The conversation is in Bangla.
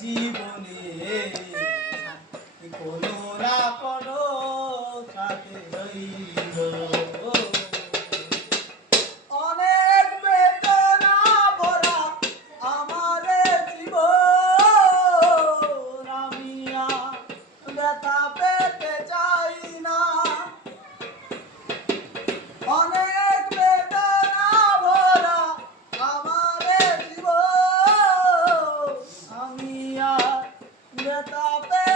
জীবনে কোনো না কোনো সাথে রইল। অনেক বেদনা ভরা আমার জীবন, আমি আর ব্যথা পেতে চাই না। অনেক বেদনা ভরা আমার জীবন, আমি আর ব্যথা পেতে